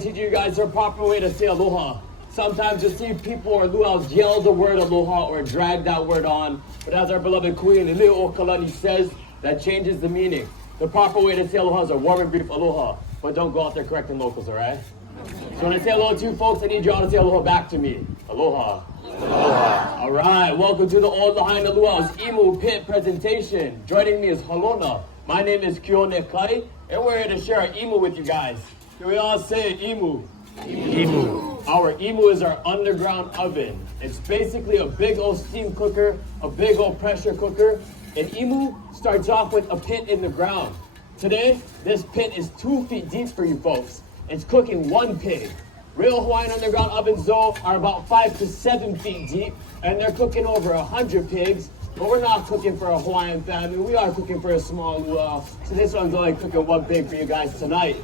Teach you guys the proper way to say aloha. Sometimes you see people or luau's yell the word aloha or drag that word on, but as our beloved Queen Lili'o Kalani says, that changes the meaning. The proper way to say aloha is a warm and brief aloha, but don't go out there correcting locals, alright? So when I say aloha to you folks, I need you all to say aloha back to me. Aloha. Aloha. Alright, welcome to the Old Lahaina Luau's Imu Pit presentation. Joining me is Halona. My name is Kione Kai, and we're here to share our Imu with you guys. Can we all say Imu? Imu. Our Imu is our underground oven. It's basically a big old steam cooker, a big old pressure cooker. An Imu starts off with a pit in the ground. Today, this pit is 2 feet deep for you folks. It's cooking 1 pig. Real Hawaiian underground ovens though are about 5 to 7 feet deep, and they're cooking over 100 pigs. But we're not cooking for a Hawaiian family. We are cooking for a small luau. So this one's only cooking 1 pig for you guys tonight.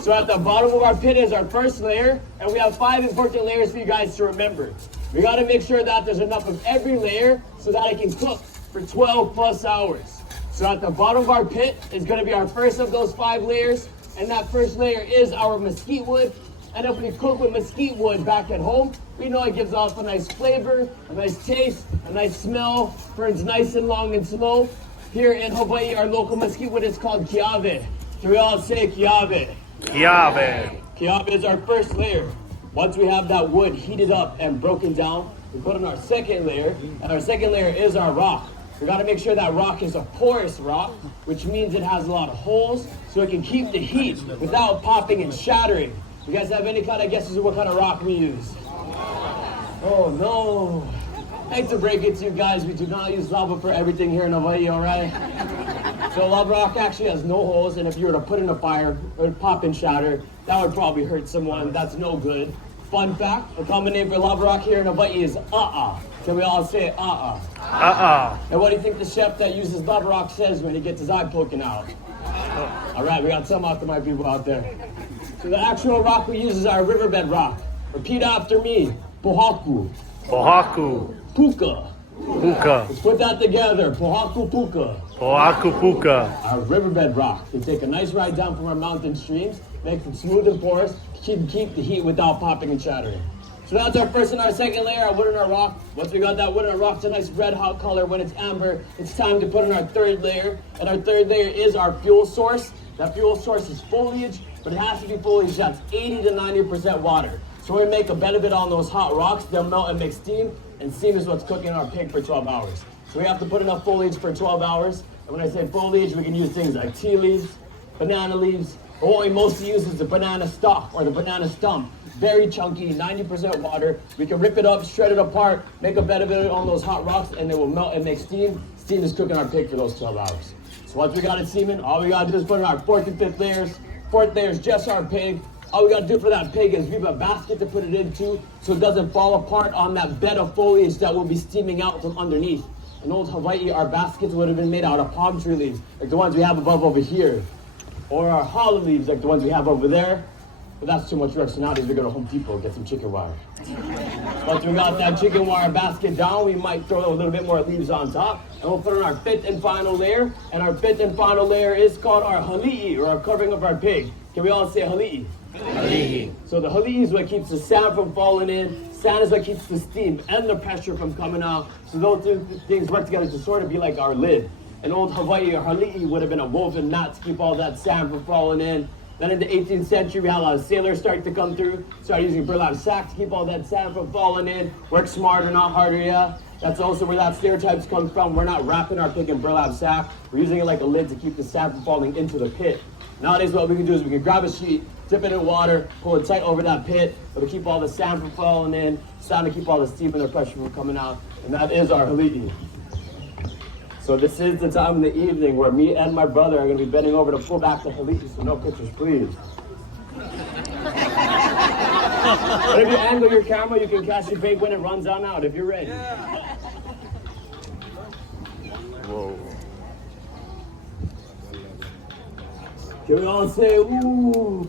So at the bottom of our pit is our first layer, and we have 5 important layers for you guys to remember. We gotta make sure that there's enough of every layer so that it can cook for 12 plus hours. So at the bottom of our pit is gonna be our first of those 5 layers, and that first layer is our mesquite wood. And if we cook with mesquite wood back at home, we know it gives off a nice flavor, a nice taste, a nice smell, burns nice and long and slow. Here in Hawaii, our local mesquite wood is called kiave. Can we all say kiave? Kiave. Kiave is our first layer. Once we have that wood heated up and broken down, we put on our second layer, and our second layer is our rock. We gotta make sure that rock is a porous rock, which means it has a lot of holes, so it can keep the heat without popping and shattering. You guys have any kind of guesses of what kind of rock we use? Oh no. I hate to break it to you guys, we do not use lava for everything here in Hawaii, alright? So lava rock actually has no holes, and if you were to put in a fire, it would pop and shatter. That would probably hurt someone. That's no good. Fun fact, the common name for lava rock here in Hawaii is a'a. Can we all say a'a? A'a. And what do you think the chef that uses lava rock says when he gets his eye poking out? Alright, we got some out there, my people out there. So the actual rock we use is our riverbed rock. Repeat after me. Pohaku. Pohaku. Puka. Puka. Let's put that together. Pohaku puka. Pohaku puka. Our riverbed rock. We take a nice ride down from our mountain streams, makes it smooth and porous, keep the heat without popping and shattering. So that's our first and our second layer, our wood and our rock. Once we got that wood and our rock to a nice red hot color, when it's amber, it's time to put in our third layer. And our third layer is our fuel source. That fuel source is foliage, but it has to be foliage that's 80 to 90% water. So when we make a bed of it on those hot rocks, they'll melt and make steam, and steam is what's cooking our pig for 12 hours. So we have to put enough foliage for 12 hours. And when I say foliage, we can use things like tea leaves, banana leaves, but what we mostly use is the banana stalk or the banana stump. Very chunky, 90% water. We can rip it up, shred it apart, make a bed of it on those hot rocks, and it will melt and make steam. Steam is cooking our pig for those 12 hours. So once we got it steaming, all we gotta do is put in our 4th and 5th layers. 4th layer is just our pig. All we gotta do for that pig is we have a basket to put it into so it doesn't fall apart on that bed of foliage that will be steaming out from underneath. In old Hawaii, our baskets would have been made out of palm tree leaves, like the ones we have above over here. Or our hollow leaves, like the ones we have over there. But that's too much work, so nowadays we go to Home Depot and get some chicken wire. Once we got that chicken wire basket down, we might throw a little bit more leaves on top, and we'll put on our 5th and final layer. And our 5th and final layer is called our hali'i, or our covering of our pig. Can we all say hali'i? Hali'i. So the hali'i is what keeps the sand from falling in. Sand is what keeps the steam and the pressure from coming out. So those two things work together to sort of be like our lid. In old Hawaii, our hali'i would have been a woven knot to keep all that sand from falling in. Then in the 18th century, we had a lot of sailors start to come through, started using burlap sack to keep all that sand from falling in. Work smarter, not harder, yeah? That's also where that stereotypes comes from. We're not wrapping our pig in burlap sack. We're using it like a lid to keep the sand from falling into the pit. Nowadays, what we can do is we can grab a sheet, dip it in water, pull it tight over that pit. It'll keep all the sand from falling in, it's time to keep all the steam and the pressure from coming out. And that is our hali'i. So this is the time in the evening where me and my brother are going to be bending over to pull back the hali'i, so no pictures, please. But if you angle your camera, you can catch your bait when it runs on out, if you're ready. Whoa. Can we all say, ooh?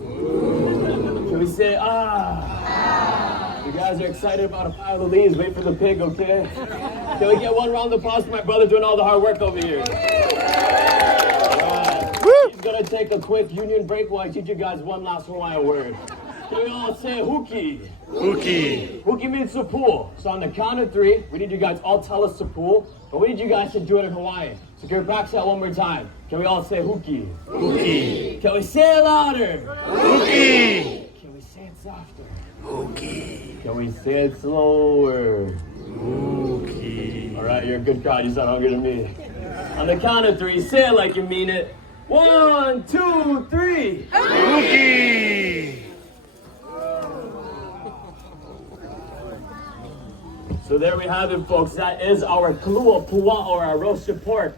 Can we say, ah? You guys are excited about a pile of leaves. Wait for the pig, okay? Can we get one round of applause for my brother doing all the hard work over here? All right. He's going to take a quick union break while I teach you guys one last Hawaiian word. Can we all say Huki? Huki. Huki means to pool. So on the count of three, we need you guys all tell us to pool, but we need you guys to do it in Hawaiian. So can we practice that one more time? Can we all say Huki? Huki. Can we say it louder? Huki. Can we say it softer? Huki. Can we say it slower? Huki. All right, you're a good crowd. You sound hungry to me. On the count of three, say it like you mean it. 1, 2, 3. Huki. So there we have it, folks. That is our Kalua Pua, or our roasted pork.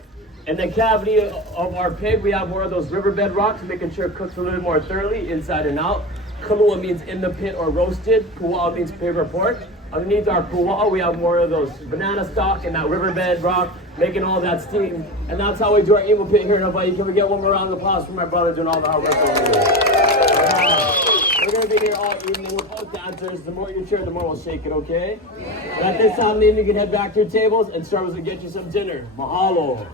In the cavity of our pig, we have more of those riverbed rocks, making sure it cooks a little more thoroughly, inside and out. Kalua means in the pit or roasted. Pua means pig or pork. Underneath our pua, we have more of those banana stalk and that riverbed rock, making all that steam. And that's how we do our emo pit here in Hawaii. Can we get one more round of applause for my brother doing all the hard work over here? We're going to be here all evening. We're both dancers. The more you cheer, the more we'll shake it, okay? And at this time, then you can head back to your tables and start to get you some dinner. Mahalo.